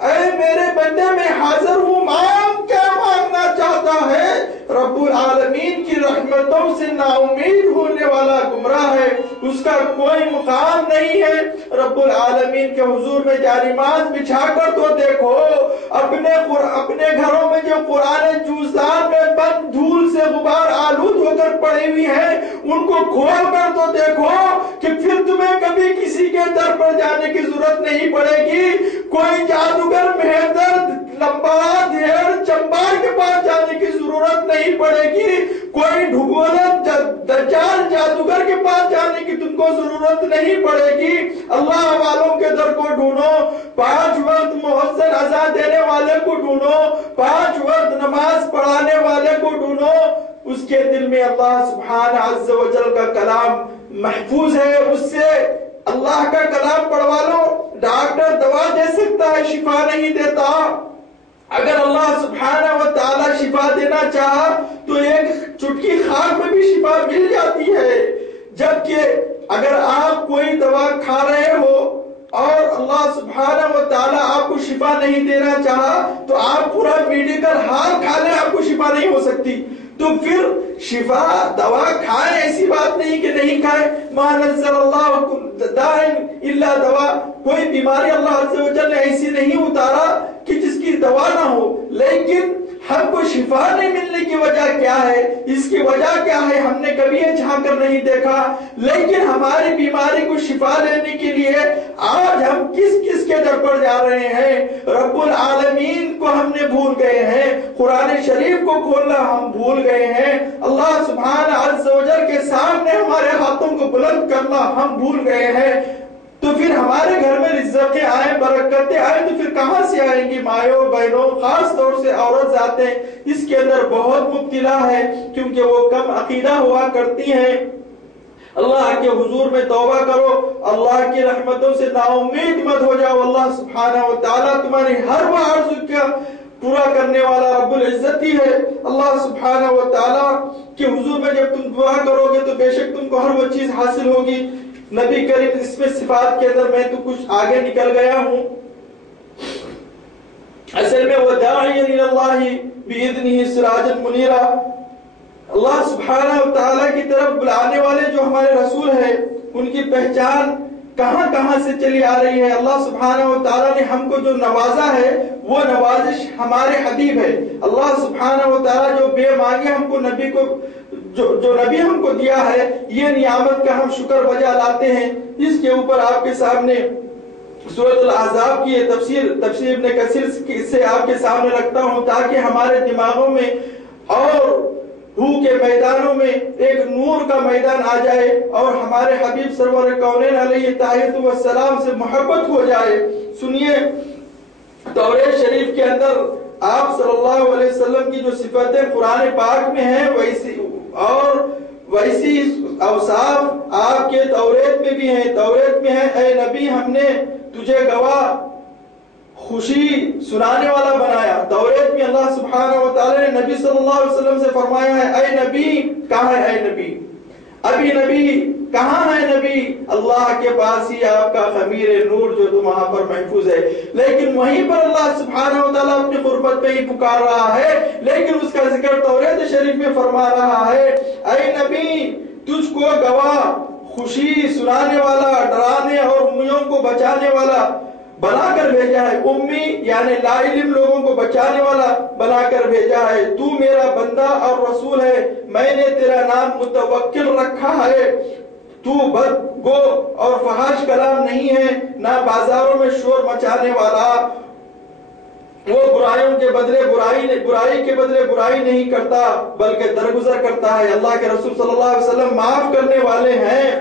اے میرے بندے میں حاضر ہوں، مانگ کیا مانگنا چاہتا ہے؟ رب العالمین کی رحمتوں سے نا امید ہونے والا گمراہ ہے، اس کا کوئی مقام نہیں ہے۔ رب العالمین کے حضور میں جانماز بچھا کر تو دیکھو، اپنے گھروں میں جو قرآن جوزان میں بند دھول سے غبار آلود ہو کر پڑی ہوئی ہیں ان کو کھول کر تو دیکھو کہ پھر تمہیں کبھی کسی کے در پر جانے کی ضرورت نہیں پڑے گی۔ کوئی جادوگر مہندر لمبا دھیر چمبار کے پاس جانے کی ضرورت نہیں پڑے گی، کوئی ڈھگولت دجال جادوگر کے پاس جانے کی تم کو ضرورت نہیں پڑے گی۔ اللہ والوں کے در کو ڈھونڈو، 5 وقت مؤذن اذان دینے والے کو ڈھونڈو، 5 وقت نماز پڑھانے والے کو ڈھونڈو، اس کے دل میں اللہ سبحانہ عز و جل کا کلام محفوظ ہے، اس سے اللہ کا کلام پڑھوا لو۔ ڈاکٹر دوا دے سکتا ہے، شفا نہیں دیتا۔ اگر اللہ سبحانہ و تعالی شفا دینا چاہا تو ایک چٹکی خاک میں بھی شفا مل جاتی ہے، جبکہ اگر آپ کوئی دوا کھا رہے ہو اور اللہ سبحانہ و تعالی آپ کو شفا نہیں دینا چاہا تو آپ پورا میڈیکل ہال کھا لیں، آپ کو شفا نہیں ہو سکتی۔ تو پھر شفا دوا کھائیں، ایسی بات نہیں کہ نہیں کھائیں۔ ما نزل اللہ داء الا دوا، کوئی بیماری اللہ عز و جل نے ایسی نہیں اتارا کہ جس کی دوا نہ ہو، لیکن ہم کو شفا نہیں ملنے کی وجہ کیا ہے؟ اس کی وجہ کیا ہے ہم نے کبھی یہ جھانک کر نہیں دیکھا، لیکن ہماری بیماری کو شفا لینے کے لیے آج ہم کس کے در پر جا رہے ہیں؟ رب العالمین کو ہم نے بھول گئے ہیں، قرآن شریف کو کھولنا ہم بھول گئے ہیں، اللہ سبحانہ عز و جل کے سامنے ہمارے ہاتھوں کو بلند کرنا ہم بھول گئے ہیں۔ تو پھر ہمارے گھر میں رزقیں آئیں، برکتیں آئیں تو پھر کہاں سے آئیں گی؟ مائیوں بہنوں، خاص طور سے عورت ذاتیں اس کے اندر بہت مبتلا ہے، کیونکہ وہ کم عقیدہ ہوا کرتی ہیں۔ اللہ کے حضور میں توبہ کرو، اللہ کی رحمتوں سے نا امید مت ہو جاؤ۔ اللہ سبحانہ و تعالیٰ تمہاری ہر وہ آرزو کا پورا کرنے والا رب العزت ہی ہے۔ اللہ سبحانہ و تعالیٰ کے حضور میں جب تم دعا کرو گے تو بے شک تم کو ہر وہ چیز حاصل ہوگی۔ نبی کریم اس میں صفات کے اندر میں تو کچھ آگے نکل گیا ہوں، اصل میں وہ داعی الی اللہ باذنہ سراجا منیرا، اللہ سبحانہ و تعالیٰ کی طرف بلانے والے جو ہمارے رسول ہیں ان کی پہچان کہاں کہاں سے چلی آ رہی ہے۔ اللہ سبحانہ و تعالیٰ نے ہم کو جو نوازا ہے وہ نوازش ہمارے حبیب ہے۔ اللہ سبحانہ و تعالیٰ جو بے مانگے ہم کو نبی کو جو نبی ہم کو دیا ہے، یہ نعمت کا ہم شکر بجا لاتے ہیں۔ اس کے اوپر آپ کے سامنے سورۃ الاحزاب کی یہ تفسیر ابن کثیر سے آپ کے سامنے رکھتا ہوں تاکہ ہمارے دماغوں میں اور روح کے میدانوں میں ایک نور کا میدان آ جائے اور ہمارے حبیب سرور کونین علیہ الصلوۃ والسلام سے محبت ہو جائے۔ سنیے، توریت شریف کے اندر آپ صلی اللہ علیہ وسلم کی جو صفتیں قرآن پاک میں ہیں ویسی اوصاف آپ کے توریت میں بھی ہیں۔ توریت میں ہے، اے نبی ہم نے تجھے گواہ خوشی سنانے والا بنایا۔ توریت میں اللہ سبحانہ و تعالی نے نبی صلی اللہ علیہ وسلم سے فرمایا ہے، اے نبی کہاں ہے اے نبی، ابھی نبی کہاں ہے نبی، اللہ کے پاس ہی آپ کا خمیر نور جو تم وہاں پر محفوظ ہے۔ لیکن وہیں پر اللہ سبحانہ و تعالیٰ اپنی قربت پہ ہی پکار رہا ہے، لیکن اس کا ذکر توریت شریف میں فرما رہا ہے، اے نبی تجھ کو گواہ خوشی سنانے والا، ڈرانے اور امیوں کو بچانے والا بنا کر بھیجا ہے۔ امی یعنی لا علم لوگوں کو بچانے والا بنا کر بھیجا ہے۔ تو میرا بندہ اور رسول ہے، میں نے تیرا نام متوکل رکھا ہے۔ تو بدگو اور فحش کلام نہیں ہے، نہ بازاروں میں شور مچانے والا، وہ برائیوں کے بدلے برائی کے بدلے برائی نہیں کرتا بلکہ درگزر کرتا ہے۔ اللہ کے رسول صلی اللہ علیہ وسلم معاف کرنے والے ہیں۔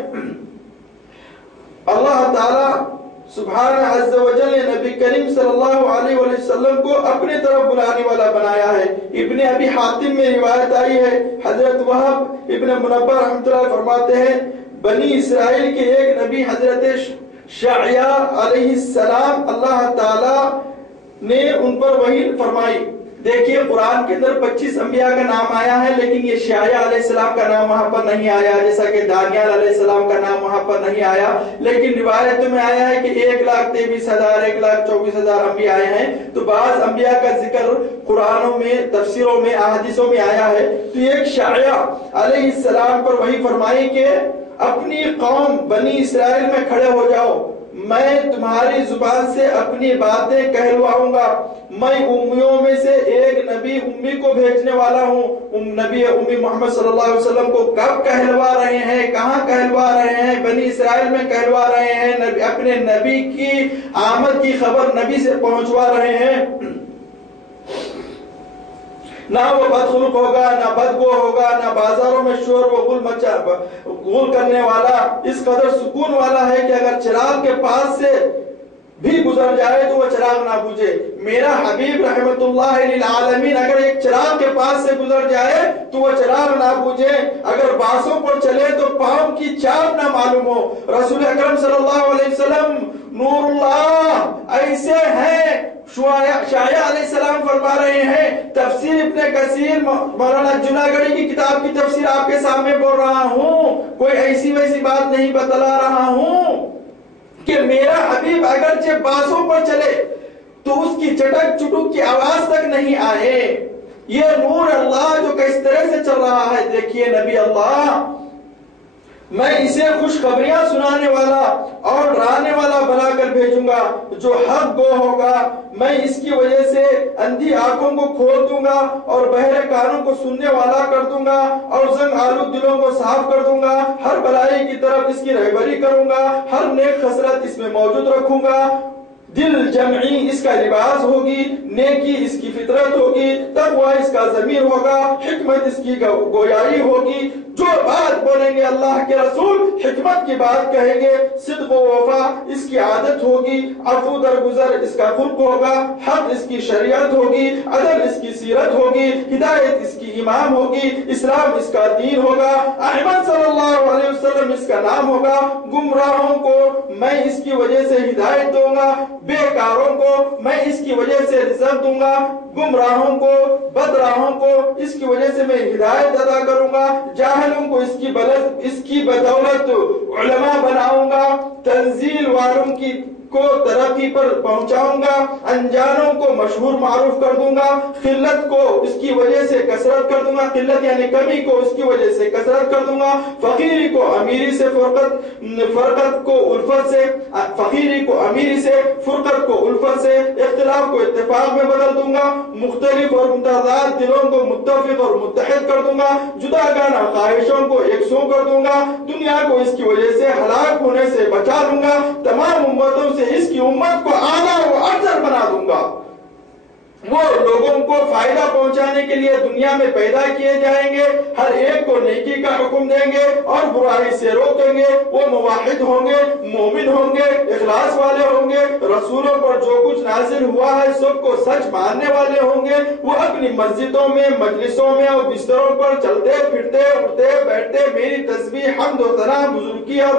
اللہ تعالی سبحانہ عز و جل نے نبی کریم صلی اللہ علیہ وسلم کو اپنے طرف بلانے والا بنایا ہے۔ ابن ابی حاتم میں روایت آئی ہے، حضرت وہب ابن منبہ رحمۃ اللہ فرماتے ہیں، بنی اسرائیل کے ایک نبی حضرت شعیع علیہ السلام اللہ تعالی نے ان پر وحی فرمائی۔ دیکھیے قرآن کے اندر 25 انبیاء کا نام آیا ہے، لیکن یہ شعیع علیہ السلام کا نام وہاں پر نہیں آیا، جیسا کہ دانیال علیہ السلام کا نام وہاں پر نہیں آیا، لیکن روایتوں میں آیا ہے کہ 1,23,000 1,24,000 انبیاء آئے ہیں۔ تو بعض انبیاء کا ذکر قرآنوں میں، تفسیروں میں، احادیثوں میں آیا ہے۔ تو ایک شعیع علیہ السلام پر وحی فرمائی کہ اپنی قوم بنی اسرائیل میں کھڑے ہو جاؤ، میں تمہاری زبان سے اپنی باتیں کہلواؤں گا۔ میں امیوں میں سے ایک نبی امی کو بھیجنے والا ہوں۔ نبی امی محمد صلی اللہ علیہ وسلم کو کب کہلوا رہے ہیں، کہاں کہلوا رہے ہیں؟ بنی اسرائیل میں کہلوا رہے ہیں۔ اپنے نبی کی آمد کی خبر نبی سے پہنچوا رہے ہیں۔ نہ وہ بدخلق ہوگا، نہ بدگو ہوگا، نہ بازاروں میں شور و غل کرنے والا، اس قدر سکون والا ہے کہ اگر چراغ کے پاس سے بھی گزر جائے تو وہ چراغ نہ بجھے۔ میرا حبیب رحمت اللہ للعالمین اگر ایک چراغ کے پاس سے گزر جائے تو وہ چراغ نہ بجھے، اگر باسوں پر چلے تو پاؤں کی چاپ نہ معلوم ہو۔ رسول اکرم صلی اللہ علیہ وسلم نور اللہ ایسے ہیں۔ شعیع علیہ السلام فرما رہے ہیں، تفسیر ابن کثیر مولانا جناگڑھی کی کتاب کی تفسیر آپ کے سامنے بول رہا ہوں، کوئی ایسی ویسی بات نہیں بتلا رہا ہوں کہ میرا حبیب اگرچہ باسوں پر چلے تو اس کی چٹک چٹک کی آواز تک نہیں آئے۔ یہ نور اللہ جو کس طرح سے چل رہا ہے، دیکھیے نبی اللہ میں اسے خوشخبریاں سنانے والا اور ڈرانے والا بنا کر بھیجوں گا۔ جو حق گو ہوگا میں اس کی وجہ سے اندھی آنکھوں کو کھول دوں گا اور بہرے کانوں کو سننے والا کر دوں گا اور زنگ آلود دلوں کو صاف کر دوں گا۔ ہر بلائی کی طرف اس کی رہبری کروں گا، ہر نیک خصلت اس میں موجود رکھوں گا۔ دل جمعی اس کا لباس ہوگی، نیکی اس کی فطرت ہوگی، تقوی اس کا ضمیر ہوگا، حکمت اس کی گویائی ہوگی۔ جو بات بولیں گے اللہ کے رسول حکمت کی بات کہیں گے، صدق و وفا اس کی عادت ہوگی، عفو درگزر اس کا خلق ہوگا، حق اس کی شریعت ہوگی، عدل اس کی سیرت ہوگی، ہدایت اس کی امام ہوگی، اسلام اس کا دین ہوگا، احمد صلی اللہ علیہ وسلم اس کا نام ہوگا۔ گمراہوں کو میں اس کی وجہ سے ہدایت دوں گا، بیکاروں کو میں اس کی وجہ سے رزق دوں گا، گمراہوں کو بدراہوں کو اس کی وجہ سے میں ہدایت ادا کروں گا، جاہلوں کو اس کی بدولت علماء بناؤں گا، تنزیل والوں کو ترقی پر پہنچاؤں گا، انجانوں کو مشہور معروف کر دوں گا، قلت کو اس کی وجہ سے کثرت کر دوں گا، قلت یعنی کمی کو اس کی وجہ سے کثرت کر دوں گا، فقیری کو امیری سے فرقت کو الفت سے، فقیری کو امیری سے، فرقت کو الفت سے، اختلاف کو اتفاق میں بدل دوں گا، مختلف اور متضاد دلوں کو متفق اور متحد کر دوں گا، جداگانہ خواہشوں کو یکسو کر دوں گا، دنیا کو اس کی وجہ سے ہلاک ہونے سے بچا لوں گا، تمام امتوں سے اس کی امت کو اعلیٰ و افضل بنا دوں گا۔ وہ لوگوں کو فائدہ پہنچانے کے لیے دنیا میں پیدا کیے جائیں گے، ہر ایک کو نیکی کا حکم دیں گے اور برائی سے روکیں گے، وہ موحد ہوں گے، مومن ہوں گے، اخلاص والے ہوں گے، رسولوں پر جو کچھ نازل ہوا ہے سب کو سچ ماننے والے ہوں گے، وہ اپنی مسجدوں میں، مجلسوں میں اور بستروں پر چلتے پھرتے اٹھتے بیٹھتے میری تسبیح، حمد و ثنا، بزرگی اور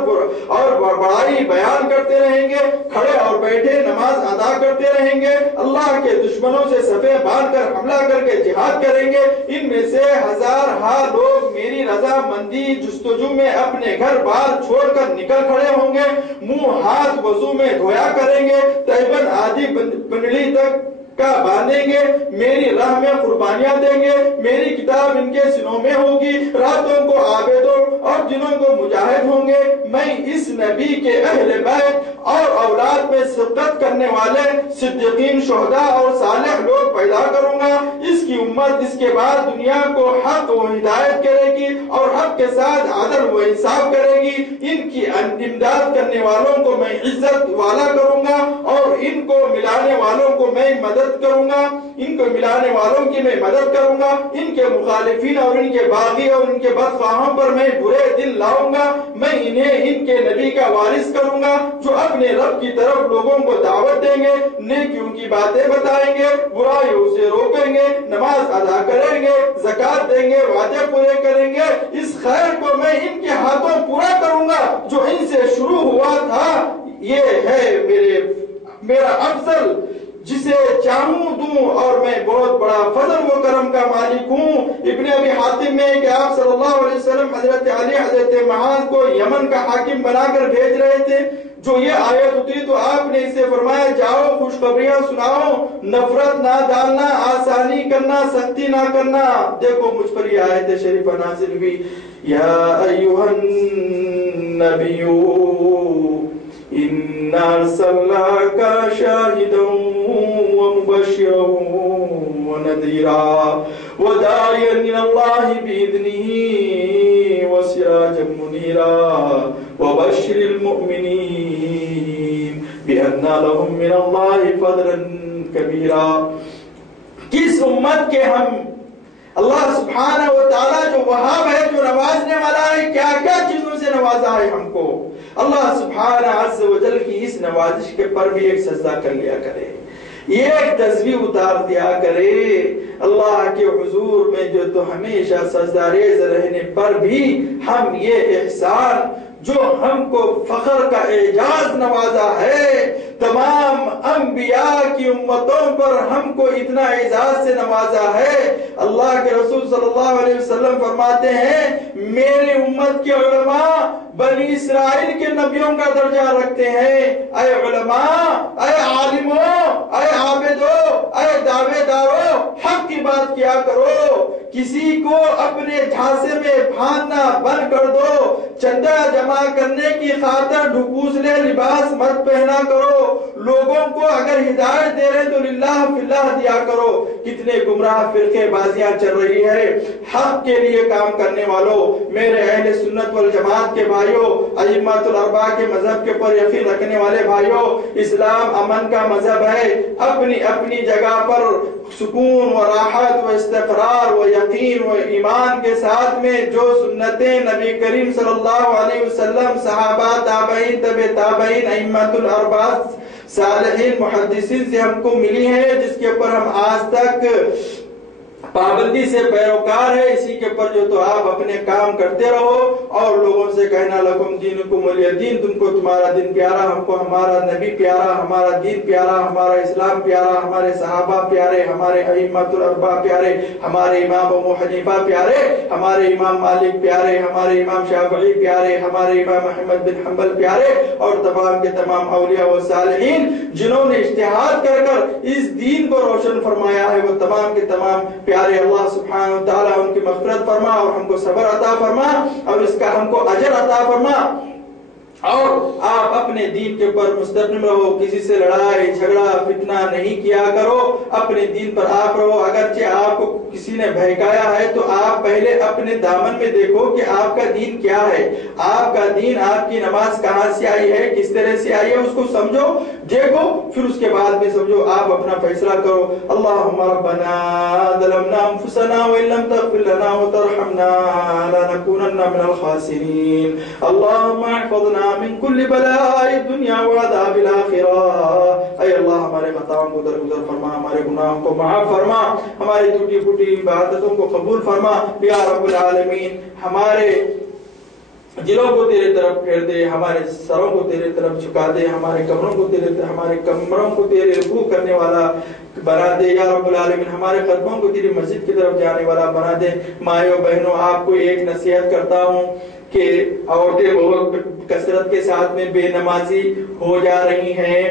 بڑائی بیان کرتے رہیں گے، کھڑے اور بیٹھے نماز ادا کرتے رہیں گے، اللہ کے دشمنوں سے صفیں باندھ کر حملہ کر کے جہاد کریں گے، ان میں سے ہزارہا لوگ میری رضا مندی جستجو میں اپنے گھر بار چھوڑ کر نکل کھڑے ہوں گے، منہ ہاتھ وضو میں دھویا کریں گے، تیبن آدھی پنڈلی تک کا باندھیں گے، میری راہ میں قربانیاں دیں گے، میری کتاب ان کے سینوں میں ہوگی، راتوں کو عابدوں اور دنوں کو مجاہد ہوں گے، میں اس نبی کے اہل بیت اور اولاد میں سبقت کرنے والے صدیقین، شہداء اور صالح لوگ پیدا کروں گا، اس کی امت اس کے بعد دنیا کو حق و ہدایت کرے گی اور حق کے ساتھ عدل و انصاف کرے گی، ان کی امداد کرنے والوں کو میں عزت والا کروں گا اور ان کو ملانے والوں کو میں مدد کروں گا، ان کو ملانے والوں کی میں مدد کروں گا، ان کے مخالفین اور ان کے باغی اور ان کے بدخواہوں پر میں برے دل لاؤں گا، میں انہیں ان کے نبی کا وارث کروں گا جو اپنے رب کی طرف لوگوں کو دعوت دیں گے، نیکیوں کی باتیں بتائیں گے، برائیوں سے روکیں گے، نماز ادا کریں گے، زکات دیں گے، وعدے پورے کریں گے، اس خیر کو میں ان کے ہاتھوں پورا کروں گا جو ان سے شروع ہوا تھا، یہ ہے میرا افضل جسے چاہوں دوں اور میں بہت بڑا فضل و کرم کا مالک ہوں۔ ابن ابی حاتم میں کہ آپ صلی اللہ علیہ وسلم حضرت علی حضرت معاذ کو یمن کا حاکم بنا کر بھیج رہے تھے، جو یہ آیت اتری تو آپ نے اسے فرمایا جاؤ خوشخبریاں سناؤ، نفرت نہ ڈالنا، آسانی کرنا، سختی نہ کرنا۔ دیکھو مجھ پر یہ آیت شریفہ نازل ہوئی، یا ایھا النبی اِنَّا أَرْسَلْنَاكَ شَاهِدًا وَمُبَشِّرًا وَنَذِيرًا وَدَاعِيًا إِلَى اللَّهِ بِإِذْنِهِ وَسِرَاجًا مُنِيرًا وَبَشِّرِ الْمُؤْمِنِينَ بِأَنَّ لَهُم مِّنَ اللَّهِ فَضْلًا كَبِيرًا۔ کس امت کے ہم اللہ سبحانہ و تعالیٰ جو وہاب ہے، جو نوازنے والا ہے، کیا کیا چیزوں سے نوازا ہے ہم کو، اللہ سبحانہ عز و جل کی اس نوازش کے پر بھی ایک سجدہ کر لیا کرے، ایک تسبیح اتار دیا کرے، اللہ کے حضور میں جو تو ہمیشہ سجدہ ریز رہنے پر بھی ہم یہ احسان جو ہم کو فخر کا اعزاز نوازا ہے، تمام انبیاء کی امتوں پر ہم کو اتنا اعزاز سے نوازا ہے۔ اللہ کے رسول صلی اللہ علیہ وسلم فرماتے ہیں میری امت کے علماء بنی اسرائیل کے نبیوں کا درجہ رکھتے ہیں، اے علماء، اے عالموں، اے عابدوں، اے دعوے داروں، حق کی بات کیا کرو، کسی کو اپنے جھانسے میں پھاننا بند کر دو، چندہ جمع کرنے کی خاطر ڈھکوسلے لباس مت پہنا کرو، لوگوں کو اگر ہدایت دے رہے تو للہ فی اللہ دیا کرو۔ کتنے گمراہ فرقے بازیاں چل رہی ہے، حق کے لیے کام کرنے والوں، میرے اہل سنت والجماعت کے بھائیوں، ائمۃ الاربعہ کے مذہب کے اوپر یقین رکھنے والے بھائیوں، اسلام امن کا مذہب ہے، اپنی اپنی جگہ پر سکون و راحت و استقرار و یقین و ایمان کے ساتھ میں جو سنتیں نبی کریم صلی اللہ علیہ وسلم، صحابہ، تابعین، تبع تابعین، ائمۃ الاربعہ، صالحین، محدثین سے ہم کو ملی ہے، جس کے اوپر ہم آج تک پابندی سے پیروکار ہے اسی کے پر جو تو آپ اپنے کام کرتے رہو اور لوگوں سے کہنا لکم دینکم ولی دین، تم کو تمہارا دین پیارا، ہم کو ہمارا نبی پیارا، ہمارا دین پیارا، ہمارا اسلام پیارا، ہمارے صحابہ پیارے، ہمارے ائمۃ الاربعہ پیارے، ہمارے امام ابو حنیفہ پیارے، ہمارے امام مالک پیارے، ہمارے امام شافعی پیارے، ہمارے امام احمد بن حنبل پیارے، اور تمام کے تمام اولیاء و صالحین جنہوں نے اجتہاد کر کر اس دین کو روشن فرمایا ہے، وہ تمام کے تمام پیارے اللہ سبحانہ و تعالیٰ ان کی مغفرت فرما اور ہم کو صبر عطا فرما اور اس کا ہم کو اجر عطا فرما، اور آپ اپنے دین کے پر مستقیم رہو، کسی سے لڑائی جھگڑا فتنہ نہیں کیا کرو، اپنے دین پر آپ رہو۔ اگرچہ آپ کو کسی نے بہکایا ہے تو آپ پہلے اپنے دامن میں دیکھو کہ آپ کا دین کیا ہے، آپ کا دین، آپ کی نماز کہاں سے آئی ہے، کس طرح سے آئی ہے، اس کو سمجھو دیکھو، پھر اس کے بعد میں سمجھو، آپ اپنا فیصلہ کرو۔ اللہم ربنا ظلمنا انفسنا وان لم تغفر لنا وترحمنا لنکونن من الخاسرین، اللہم احفظنا من کل بلاء الدنیا وعذاب الآخرہ۔ اے اللہ ہمارے خطاؤں کو درگزر فرما، ہمارے گناہوں کو معاف فرما، ہماری ٹوٹی پھوٹی عبادتوں کو قبول فرما یا رب العالمین۔ ہمارے دلوں کو تیرے طرف پھیر دے، ہمارے سروں کو تیرے طرف جھکا دے، ہمارے کمروں کو تیرے رکوع کرنے والا بنا دے یا رب العالمین، ہمارے قدموں کو تیری مسجد کی طرف جانے والا بنا دے۔ مائیو بہنوں، آپ کو ایک نصیحت کرتا ہوں کہ عورتیں بہت کثرت کے ساتھ میں بے نمازی ہو جا رہی ہیں،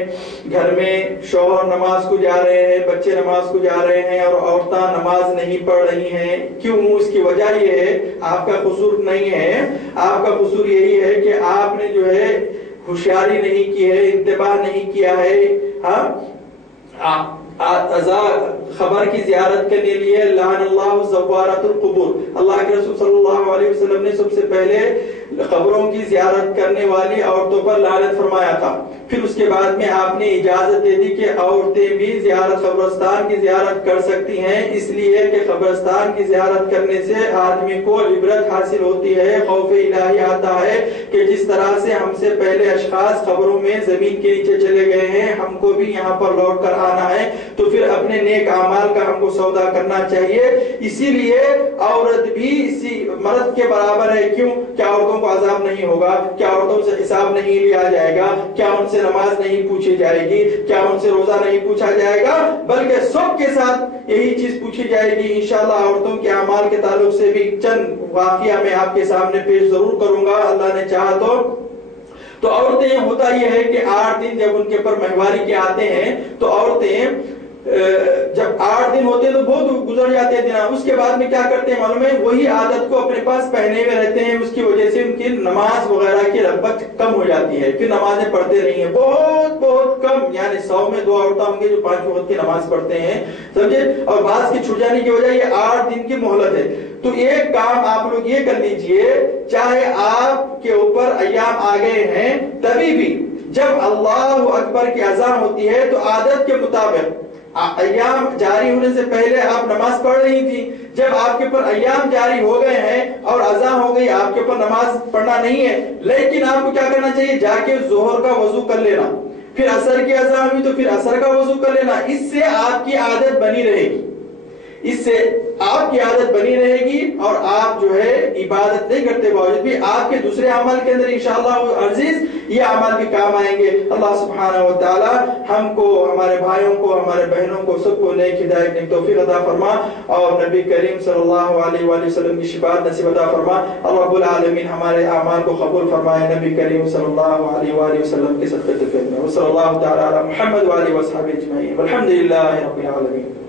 گھر میں شوہر نماز کو جا رہے ہیں، بچے نماز کو جا رہے ہیں اور عورتیں نماز نہیں پڑھ رہی ہیں۔ کیوں؟ اس کی وجہ یہ ہے، آپ کا قصور نہیں ہے، آپ کا قصور یہی ہے کہ آپ نے جو ہے ہوشیاری نہیں کی ہے، انتباہ نہیں کیا ہے۔ ہاں، خبر کی زیارت کرنے لیے لعن اللہ زوارت القبور، اللہ کے رسول صلی اللہ علیہ وسلم نے سب سے پہلے قبروں کی زیارت کرنے والی عورتوں پر لعنت فرمایا تھا، پھر اس کے بعد میں آپ نے اجازت دے دی کہ عورتیں بھی قبرستان کی زیارت کر سکتی ہیں، اس لیے کہ قبرستان کی زیارت کرنے سے آدمی کو عبرت حاصل ہوتی ہے، خوف الہی آتا ہے کہ جس طرح سے ہم سے پہلے اشخاص قبروں میں زمین کے نیچے چلے گئے ہیں، ہم کو بھی یہاں پر لوٹ کر آنا ہے، تو پھر اپنے نیک اعمال کا ہم کو سودا کرنا چاہیے۔ اسی لیے عورت بھی اسی مرد کے برابر ہے۔ کیوں؟ کیا عورتوں کو عذاب نہیں ہوگا؟ کیا عورتوں سے حساب نہیں لیا جائے گا؟ کیا ان سے نماز نہیں پوچھی جائے گی؟ کیا ان سے روزہ نہیں پوچھا جائے گا؟ بلکہ سب کے ساتھ یہی چیز پوچھی جائے گی۔ انشاءاللہ عورتوں کے اعمال کے تعلق سے بھی چند واقعہ میں آپ کے سامنے پیش ضرور کروں گا، اللہ نے چاہا تو عورتیں، ہوتا یہ ہے کہ 8 دن جب ان کے پر مہواری کے آتے ہیں تو عورتیں جب 8 دن ہوتے ہیں تو بہت گزر جاتے ہیں، اس کے بعد میں کیا کرتے ہیں معلوم ہے، وہی عادت کو اپنے پاس پہنے ہوئے رہتے ہیں، اس کی وجہ سے ان کی نماز وغیرہ کی رغبت کم ہو جاتی ہے، پھر نمازیں پڑھتے نہیں ہیں، بہت کم، یعنی 100 میں 2 عورتیں ہوں گے جو 5 وقت کی نماز پڑھتے ہیں، سمجھے، اور بعض کی چھوٹ جانے کی وجہ یہ 8 دن کی مہلت ہے۔ تو ایک کام آپ لوگ یہ کر لیجئے، چاہے آپ کے اوپر ایام آ گئے ہیں، تبھی بھی جب اللہ اکبر کی اذان ہوتی ہے تو عادت کے مطابق ایام جاری ہونے سے پہلے آپ نماز پڑھ رہی تھی، جب آپ کے پر ایام جاری ہو گئے ہیں اور اذان ہو گئی، آپ کے پر نماز پڑھنا نہیں ہے، لیکن آپ کو کیا کرنا چاہیے، جا کے ظہر کا وضو کر لینا، پھر عصر کی اذان ہوئی تو پھر عصر کا وضو کر لینا، اس سے آپ کی عادت بنی رہے گی، اس سے آپ کی عادت بنی رہے گی اور آپ جو ہے عبادت نہیں کرتے باوجود بھی آپ کے دوسرے عمل کے اندر انشاءاللہ عزیز یہ عمل بھی کام آئیں گے۔ اللہ سبحانہ و تعالی ہم کو، ہمارے بھائیوں کو، ہمارے بہنوں کو، سب کو نیک ہدایت، نیک توفیق عطا فرما اور نبی کریم صلی اللہ علیہ وآلہ وسلم کی شفاعت نصیب عطا فرما۔ رب العالمین ہمارے اعمال کو قبول فرمائے، نبی کریم صلی اللہ علیہ وآلہ وسلم کے صدقے میں، وصلی اللہ تعالی علی محمد وآلہ وصحبہ اجمعین، والحمد للہ رب العالمین۔